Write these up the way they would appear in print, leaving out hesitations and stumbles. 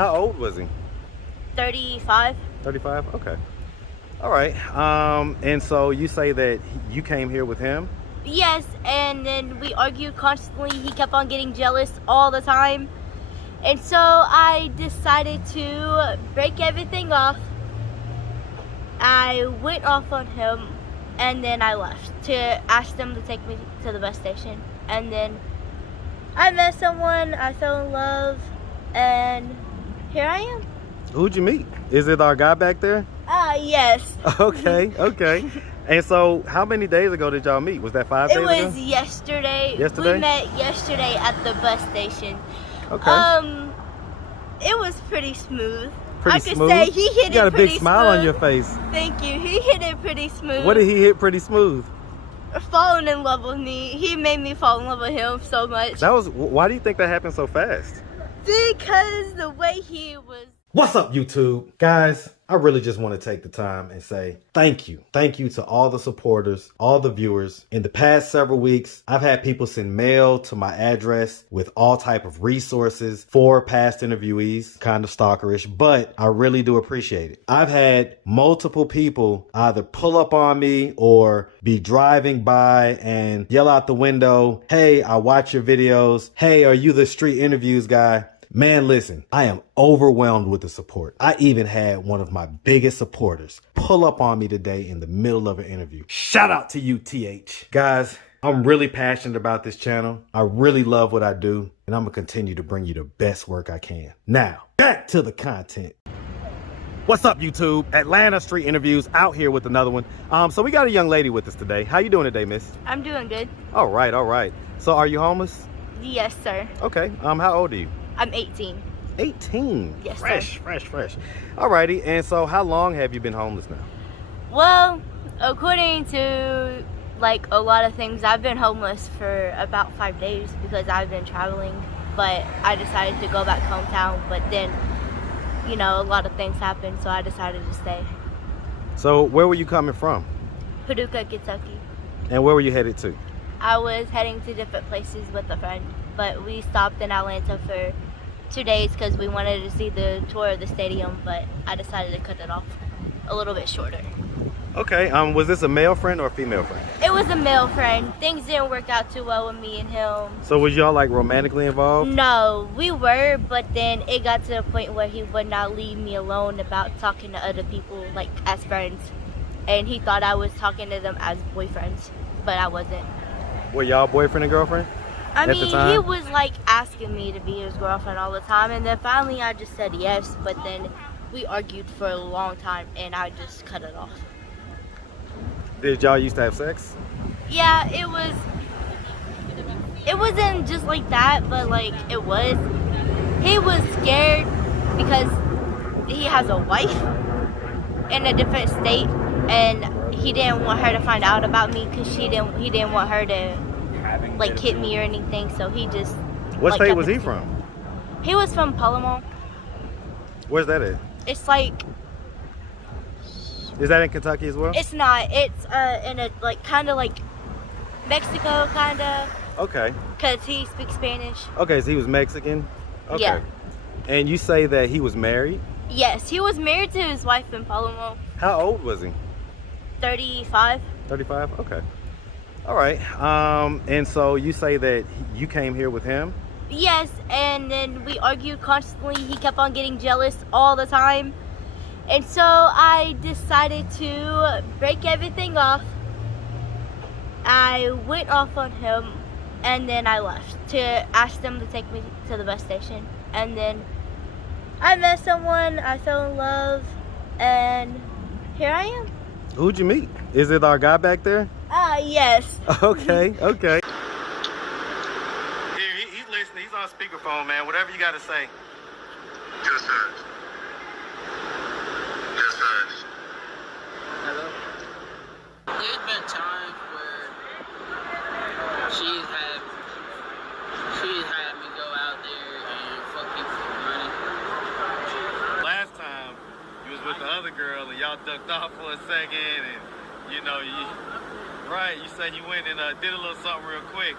How old was he? 35. 35? Okay. All right. And so you say that you came here with him? Yes, and then we argued constantly. He kept on getting jealous all the time. And so I decided to break everything off. I went off on him, and then I left to ask them to take me to the bus station. And then I met someone, I fell in love, and here I am. Who'd you meet? Is it our guy back there? Yes. Okay, okay. And so how many days ago did y'all meet? Was that 5 days ago? It was yesterday. Yesterday? We met yesterday at the bus station. Okay. It was pretty smooth. Pretty I could smooth? say he hit it pretty smooth. You got a big smile on your face. Thank you. He hit it pretty smooth. What did he hit pretty smooth? Falling in love with me. He made me fall in love with him so much. Why do you think that happened so fast? Because the way he was. What's up, YouTube? Guys, I really just want to take the time and say thank you. Thank you to all the supporters, all the viewers. In the past several weeks, I've had people send mail to my address with all type of resources for past interviewees, kind of stalkerish, but I really do appreciate it. I've had multiple people either pull up on me or be driving by and yell out the window, "Hey, I watch your videos. Hey, are you the street interviews guy?" Man, listen, I am overwhelmed with the support. I even had one of my biggest supporters pull up on me today in the middle of an interview. Shout out to you, TH. Guys, I'm really passionate about this channel. I really love what I do, and I'm gonna continue to bring you the best work I can. Now, back to the content. What's up, YouTube? Atlanta Street Interviews out here with another one. So we got a young lady with us today. How you doing today, miss? I'm doing good. All right, all right. So are you homeless? Yes, sir. Okay, how old are you? I'm 18. 18? Yes, fresh, sir. fresh. Alrighty, and so how long have you been homeless now? Well, according to like a lot of things, I've been homeless for about 5 days because I've been traveling, but I decided to go back hometown, but then, you know, a lot of things happened, so I decided to stay. So where were you coming from? Paducah, Kentucky. And where were you headed to? I was heading to different places with a friend, but we stopped in Atlanta for 2 days because we wanted to see the tour of the stadium, but I decided to cut it off a little bit shorter. Okay, was this a male friend or a female friend? It was a male friend. Things didn't work out too well with me and him. So was y'all like romantically involved? No, we were, but then it got to the point where he would not leave me alone about talking to other people like as friends. And he thought I was talking to them as boyfriends, but I wasn't. Were y'all boyfriend and girlfriend? I mean, he was like asking me to be his girlfriend all the time, and then finally I just said yes, but then we argued for a long time and I just cut it off. Did y'all used to have sex? Yeah, it wasn't just like that, but like it was. He was scared because he has a wife in a different state, and he didn't want her to find out about me because he didn't want her to like hit me or anything, so he just. What like, state was he from? He was from Palomar. Where's that at? It's like. Is that in Kentucky as well? It's not. It's in a like kind of like Mexico kind of. Okay. Cause he speaks Spanish. Okay, so he was Mexican. Okay. Yeah. And you say that he was married? Yes, he was married to his wife in Palomar. How old was he? 35. 35? Okay. All right. And so you say that you came here with him? Yes, and then we argued constantly. He kept on getting jealous all the time. And so I decided to break everything off. I went off on him, and then I left to ask them to take me to the bus station. And then I met someone, I fell in love, and here I am. Who'd you meet? Is it our guy back there? Yes. Okay, okay. Here, he's listening. He's on speakerphone, man. Whatever you got to say. Yes, sir. Yes, sir. Hello? There's been times where she's had me go out there and fuck people for money. Last time, you was with the other girl and y'all ducked off for a second and, you know, you said you went and did a little something real quick.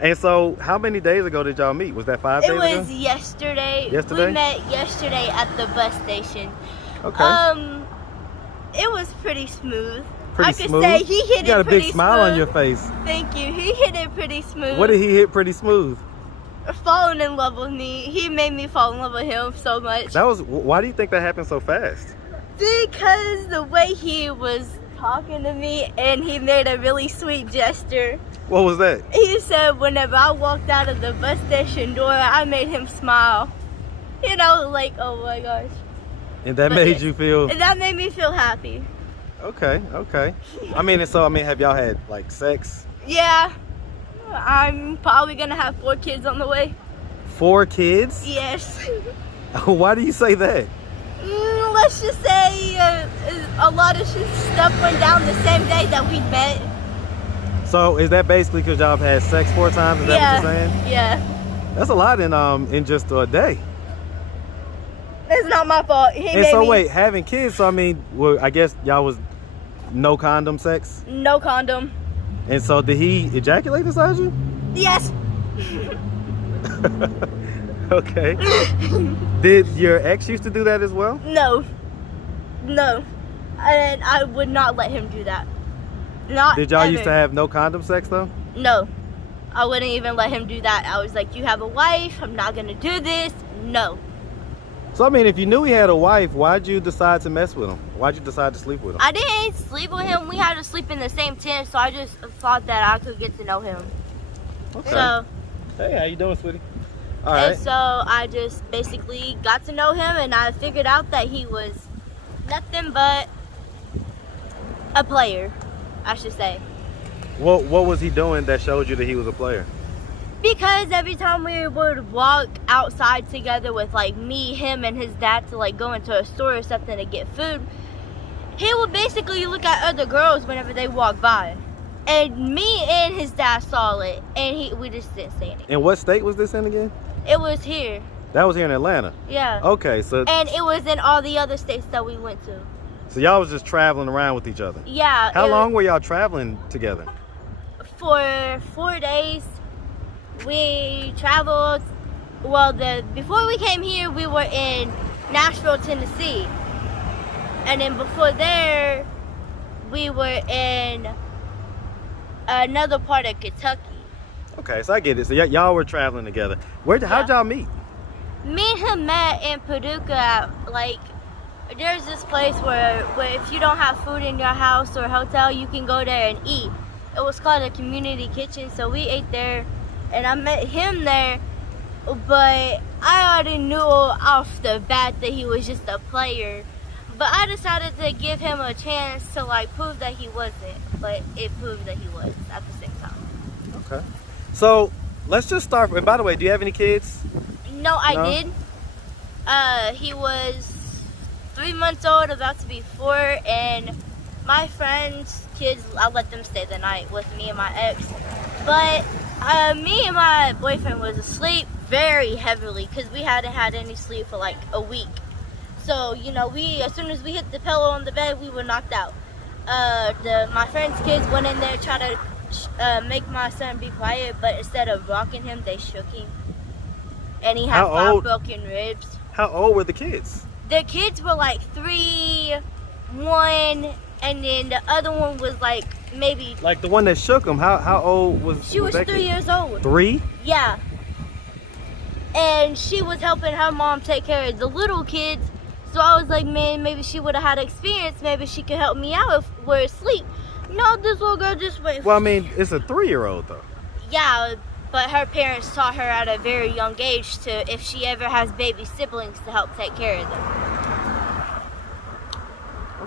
And so, how many days ago did y'all meet? Was that 5 days It ago? was yesterday. Yesterday? We met yesterday at the bus station. Okay. It was pretty smooth. Pretty I could smooth? say he hit You got it a pretty big smile on smooth. your face. Thank you. He hit it pretty smooth. What did he hit pretty smooth? Falling in love with me. He made me fall in love with him so much. Why do you think that happened so fast? Because the way he was talking to me, and he made a really sweet gesture. What was that? He said whenever I walked out of the bus station door, I made him smile. You know, like, oh my gosh. And that made you feel... And that made me feel happy. Okay. I mean, have y'all had, like, sex? Yeah. I'm probably going to have 4 kids on the way. 4 kids? Yes. Why do you say that? Let's just say a lot of stuff went down the same day that we met. So, is that basically because y'all have had sex 4 times? Is that what you're saying? Yeah. That's a lot in just a day. It's not my fault. And so, wait, having kids, so I mean, well, I guess y'all was no condom sex? No condom. And so, did he ejaculate inside you? Yes. Okay. Did your ex used to do that as well? No. And I would not let him do that. Not Did y'all ever. used to have no condom sex though? No. I wouldn't even let him do that. I was like, you have a wife. I'm not going to do this. No. So I mean, if you knew he had a wife, why'd you decide to mess with him? Why'd you decide to sleep with him? I didn't sleep with him. We had to sleep in the same tent, so I just thought that I could get to know him. Okay. So, Hey, how you doing, sweetie? All right. and so I just basically got to know him, and I figured out that he was nothing but a player, I should say. What was he doing that showed you that he was a player? Because every time we would walk outside together with like me, him, and his dad to like go into a store or something to get food, he would basically look at other girls whenever they walked by. And me and his dad saw it, and we just didn't say anything. And what state was this in again? It was here. That was here in Atlanta. Yeah. Okay, so And it was in all the other states that we went to. y'all was just traveling around with each other. Yeah. How long were y'all traveling together? For 4 days. We traveled. Well, before we came here, we were in Nashville, Tennessee. And then before there, we were in another part of Kentucky. Okay, so I get it. So y'all were traveling together. How'd y'all meet? Me and him met in Paducah. Like, there's this place where if you don't have food in your house or hotel, you can go there and eat. It was called a community kitchen, so we ate there. And I met him there, but I already knew off the bat that he was just a player. But I decided to give him a chance to like prove that he wasn't, but it proved that he was at the same time. Okay. So let's just start. And by the way, do you have any kids? No, I No? did. He was 3 months old, about to be 4, and my friends' kids, I let them stay the night with me and my ex. But me and my boyfriend was asleep very heavily because we hadn't had any sleep for like a week. So, you know, as soon as we hit the pillow on the bed, we were knocked out. My friend's kids went in there, tried to make my son be quiet, but instead of rocking him, they shook him. And he had How 5 old? broken ribs. How old were the kids? The kids were like 3, 1, and then the other one was like maybe. Like the one that shook him. How old was? She was that 3 kid? years old. 3? Yeah. And she was helping her mom take care of the little kids. So I was like, man, maybe she would have had experience. Maybe she could help me out if we're asleep. No, this little girl just went. Well, I mean, it's a 3-year-old though. Yeah, but her parents taught her at a very young age to, if she ever has baby siblings, to help take care of them.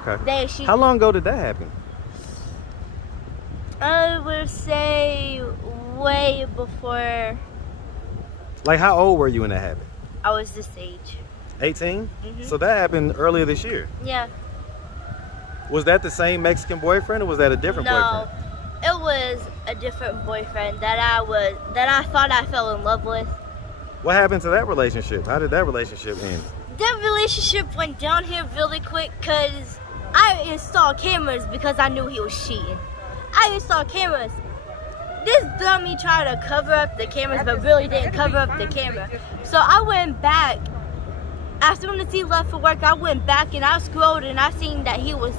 Okay. How long ago did that happen? I would say way before Like, how old were you when that happened? I was this age. 18? Mhm. So that happened earlier this year. Yeah. Was that the same Mexican boyfriend, or was that a different No, boyfriend? it was a different boyfriend that I thought I fell in love with. What happened to that relationship? How did that relationship end? That relationship went downhill really quick because I installed cameras because I knew he was cheating. I installed cameras. this dummy tried to cover up the cameras, but really didn't cover up the camera. So I went back. As soon as he left for work, I went back and I scrolled and I seen that he was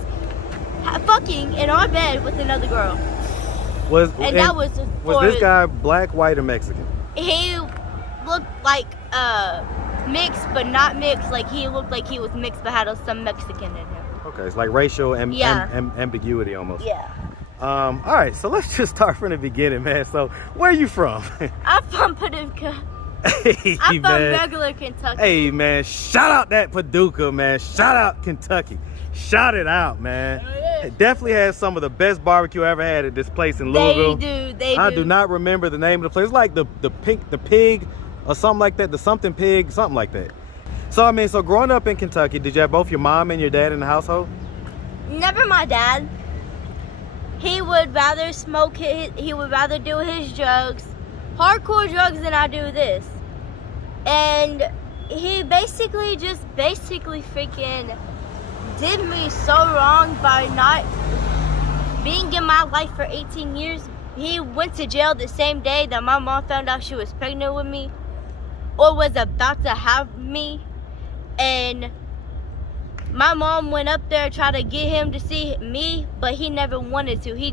fucking in our bed with another girl. That was this guy black, white, or Mexican? He looked like mixed, but not mixed. Like he looked like he was mixed, but had some Mexican in him. Okay, it's like racial ambiguity almost. Yeah. All right, so let's just start from the beginning, man. So, where are you from? I'm from Paducah. Hey, I'm from man. regular Kentucky. Hey, man, shout out that Paducah, man. Shout out Kentucky. Shout it out, man. It definitely has some of the best barbecue I ever had at this place in Louisville. They do. I do not remember the name of the place. It's like the pig or something like that. The something pig, something like that. So, I mean, so growing up in Kentucky, did you have both your mom and your dad in the household? Never my dad. He would rather smoke, he would rather do his drugs, hardcore drugs, than I do this. And he basically freaking did me so wrong by not being in my life for 18 years. He went to jail the same day that my mom found out she was pregnant with me or was about to have me. And my mom went up there, tried to get him to see me, but he never wanted to. He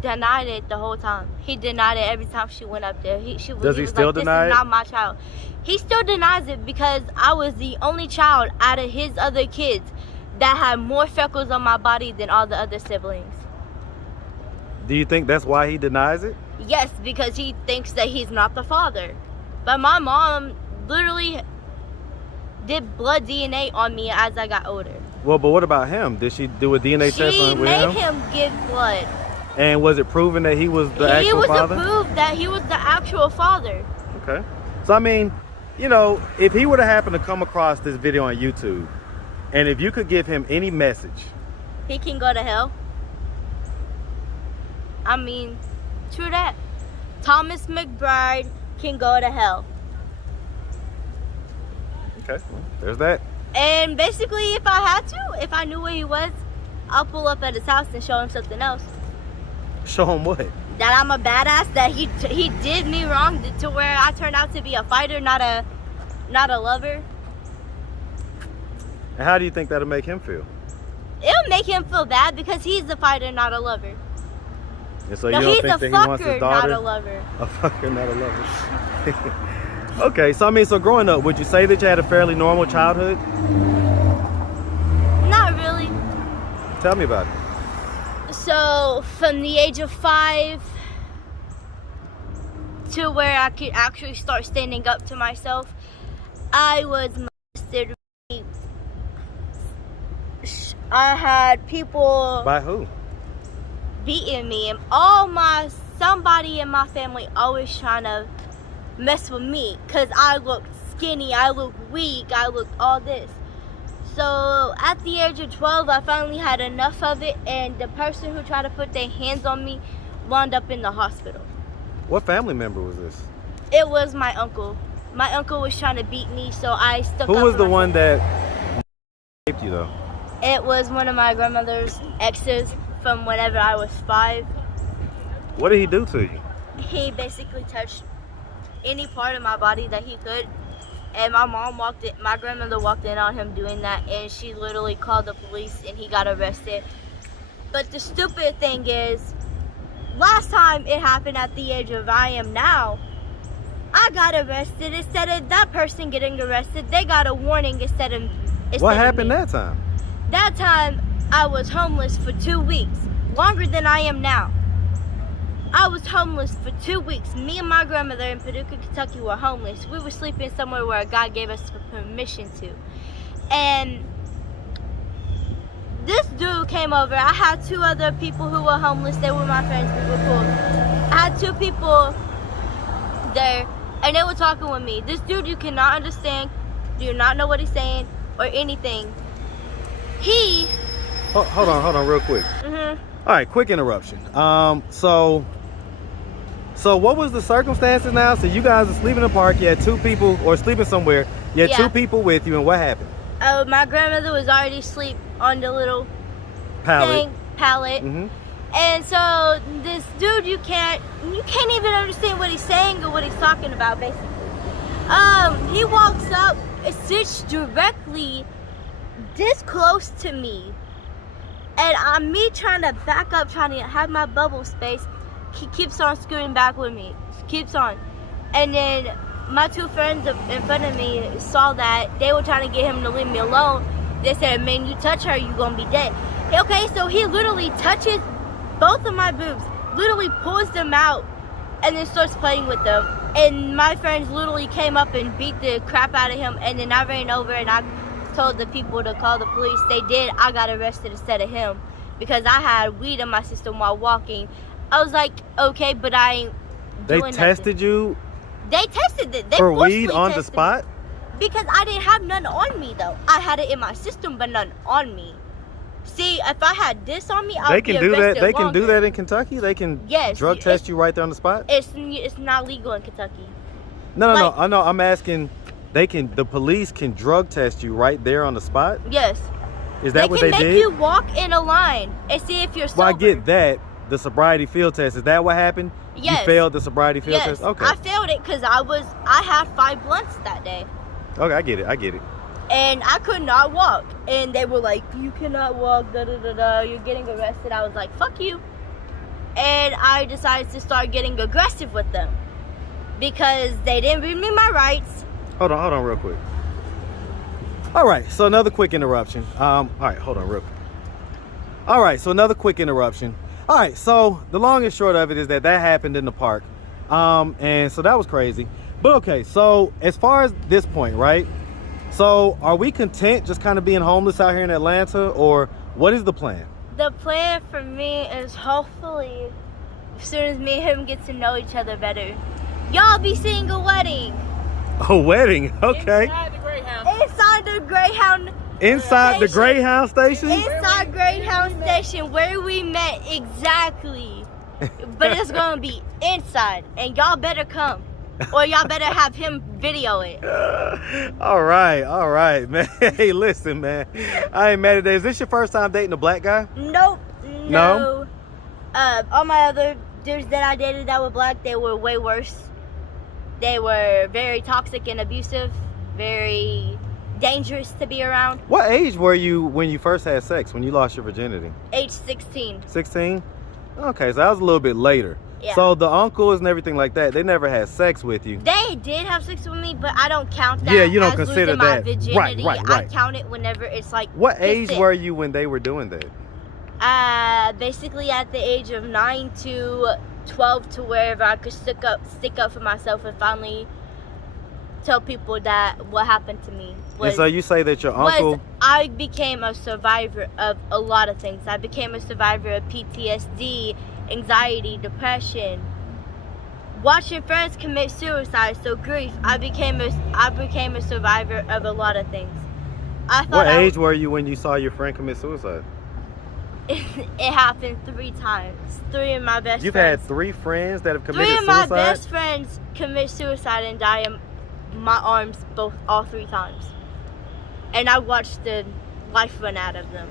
denied it the whole time. He denied it every time she went up there. Does he still deny it? This is not my child. He still denies it because I was the only child out of his other kids that had more freckles on my body than all the other siblings. Do you think that's why he denies it? Yes, because he thinks that he's not the father. But my mom literally did blood DNA on me as I got older. Well, but what about him? Did she do a DNA test on him? She made him give blood. And was it proven that he was the actual father? It was proved that he was the actual father. Okay. So, I mean, you know, if he would have happened to come across this video on YouTube, and if you could give him any message. He can go to hell. I mean, true that. Thomas McBride can go to hell. Okay, there's that. And basically, if I knew where he was, I'll pull up at his house and show him something else. Show him what? That I'm a badass, that he did me wrong to where I turned out to be a fighter, not a lover. And how do you think that'll make him feel? It'll make him feel bad because he's a fighter, not a lover. And so No, you don't he's think a that he wants his fucker, daughter? not a lover. A fucker, not a lover. Okay, so I mean, so growing up, would you say that you had a fairly normal childhood? Not really. Tell me about it. So, from the age of 5 to where I could actually start standing up to myself, I was molested. I had people By who? beating me, and somebody in my family always trying to mess with me because I looked skinny, I looked weak, I looked all this. So at the age of 12, I finally had enough of it, and the person who tried to put their hands on me wound up in the hospital. What family member was this? It was my uncle. My uncle was trying to beat me, so I stuck up. Who was for the myself. one that raped you though? It was one of my grandmother's exes from whenever I was 5. What did he do to you? He basically touched any part of my body that he could, and my grandmother walked in on him doing that, and she literally called the police and he got arrested. But the stupid thing is, last time it happened at the age of I am now, I got arrested. Instead of that person getting arrested, they got a warning instead of What happened me. that time? That time I was homeless for 2 weeks, longer than I am now. I was homeless for 2 weeks. Me and my grandmother in Paducah, Kentucky were homeless. We were sleeping somewhere where God gave us permission to. And this dude came over. I had 2 other people who were homeless. They were my friends. We were cool. I had 2 people there, and they were talking with me. This dude you cannot understand, do not know what he's saying or anything. He... Hold on real quick. Mm-hmm. All right, quick interruption. So what was the circumstances now? So you guys are sleeping in the park. You had 2 people, or sleeping somewhere. You had 2 people with you, and what happened? My grandmother was already asleep on the little Pallet. pallet. Mm-hmm. And so this dude, you can't even understand what he's saying or what he's talking about, basically. He walks up and sits directly this close to me. And me trying to back up, trying to have my bubble space, he keeps on scooting back with me. Keeps on. And then my two friends in front of me saw that. They were trying to get him to leave me alone. They said, man, you touch her, you gonna be dead. Okay, so he literally touches both of my boobs, literally pulls them out, and then starts playing with them. And my friends literally came up and beat the crap out of him, and then I ran over and I told the people to call the police. They did. I got arrested instead of him because I had weed in my system while walking. I was like, okay, but I ain't They doing tested nothing. you They tested it. They for forcefully weed on the tested spot? me. Because I didn't have none on me, though. I had it in my system, but none on me. See, if I had this on me, They can do that. They can do that in Kentucky. They can Yes, drug test you right there on the spot. It's not legal in Kentucky. No. like- I know. I'm asking. The police can drug test you right there on the spot. Yes. Is that what they can did? make you walk in a line and see if you're sober. Well, I get that. The sobriety field test. Is that what happened? Yes. You failed the sobriety field Yes, test. Okay. I failed it because I had 5 blunts that day. Okay, I get it. And I could not walk. And they were like, you cannot walk, you're getting arrested. I was like, fuck you. And I decided to start getting aggressive with them because they didn't read me my rights. Hold on real quick. All right, so another quick interruption. All right, hold on real quick. All right, so another quick interruption. All right, so the long and short of it is that happened in the park. And so that was crazy. But okay, so as far as this point, right? So are we content just kind of being homeless out here in Atlanta, or what is the plan? The plan for me is hopefully as soon as me and him get to know each other better, y'all be seeing a wedding. A wedding, okay. Inside the Greyhound. Inside the Greyhound. Inside the Station. Greyhound station? Inside Greyhound Station where we met exactly. But it's gonna be inside, and y'all better come, or y'all better have him video it. All right, man. Hey, listen, man. I ain't mad at that. Is this your first time dating a black guy? Nope. No? All my other dudes that I dated that were black, they were way worse. They were very toxic and abusive, very dangerous to be around. What age were you when you first had sex, when you lost your virginity? Age 16. 16? Okay, so that was a little bit later. Yeah. So the uncles and everything like that, they never had sex with you. They did have sex with me, but I don't count that. Yeah, you don't as consider losing my that. virginity. Right. I count it whenever it's like. What age consent. were you when they were doing that? Basically at the age of 9 to 12, to wherever I could stick up for myself and finally tell people that what happened to me was. And so you say that your uncle. I became a survivor of a lot of things. I became a survivor of PTSD, anxiety, depression, watching friends commit suicide, so grief. I became a survivor of a lot of things. What age were you when you saw your friend commit suicide? It happened 3 times. 3 of my best You've friends. had 3 friends that have committed 3 of suicide? my best friends commit suicide and die in my arms all 3 times. And I watched the life run out of them.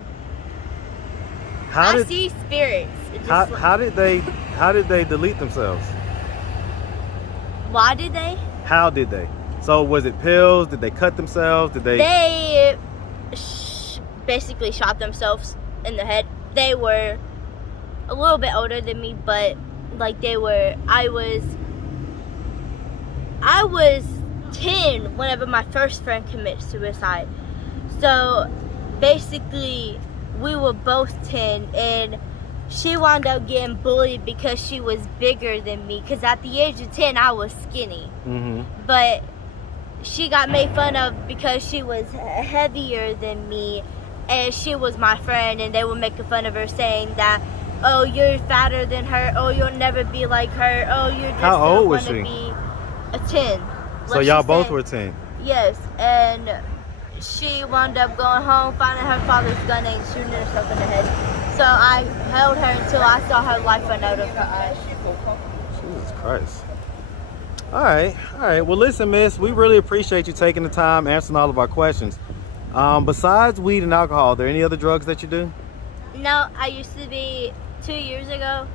I see spirits. How did they delete themselves? Why did they? How did they? So was it pills? Did they cut themselves? Did they? They basically shot themselves in the head. They were a little bit older than me, but like I was 10 whenever my first friend committed suicide. So basically we were both 10, and she wound up getting bullied because she was bigger than me, because at the age of 10 I was skinny. Mm-hmm. But she got made fun of because she was heavier than me, and she was my friend, and they were making fun of her, saying that, oh, you're fatter than her, oh, you'll never be like her, oh, you're just How old was gonna she? be a 10. So Like y'all she both said. were 10. Yes, and she wound up going home, finding her father's gun and shooting herself in the head. So I held her until I saw her life run out of her eyes. Jesus Christ. All right. Well, listen, miss, we really appreciate you taking the time, answering all of our questions. Besides weed and alcohol, are there any other drugs that you do? No, I used to be 2 years ago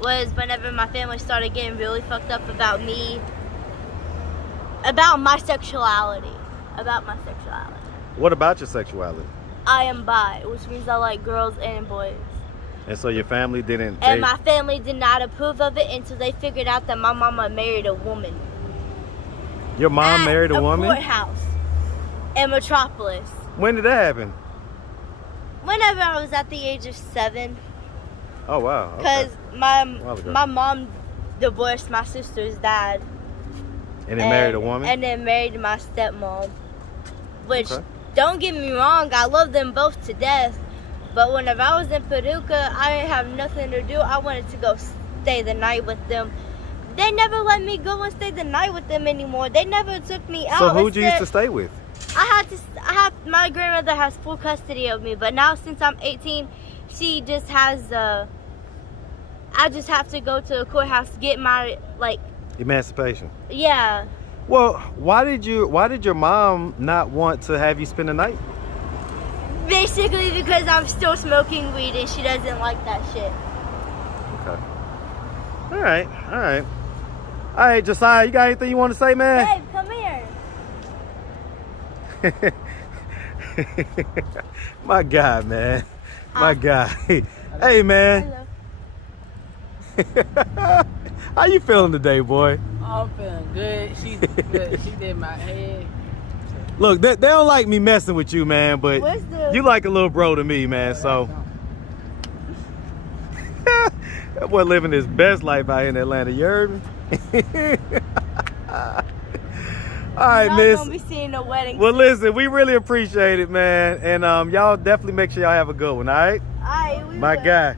was whenever my family started getting really fucked up about me, about my sexuality. What about your sexuality? I am bi, which means I like girls and boys. And so your family didn't... And my family did not approve of it until they figured out that my mama married a woman. Your mom married a woman? Courthouse in Metropolis. When did that happen? Whenever I was at the age of 7. Oh, wow. Because my mom divorced my sister's dad. And then married a woman? And then married my stepmom. Which, don't get me wrong, I love them both to death. But whenever I was in Paducah, I didn't have nothing to do. I wanted to go stay the night with them. They never let me go and stay the night with them anymore. They never took me out. So who'd you used to stay with? My grandmother has full custody of me, but now since I'm 18, she just has, I just have to go to the courthouse to get my, Emancipation. Yeah. Well, why did your mom not want to have you spend the night? Basically because I'm still smoking weed and she doesn't like that shit. Okay. All right, Josiah, you got anything you want to say, man? Babe, come here. My guy, man. My guy. Hey, man. Hello. How you feeling today, boy? I'm feeling good. She's good. She did my head. Look, they don't like me messing with you, man, but Where's the... you like a little bro to me, man, so. That boy living his best life out here in Atlanta, you heard me? All right, miss. Y'all gonna be seeing the wedding. Well, listen, we really appreciate it, man. And y'all definitely make sure y'all have a good one, all right? All right, My guy.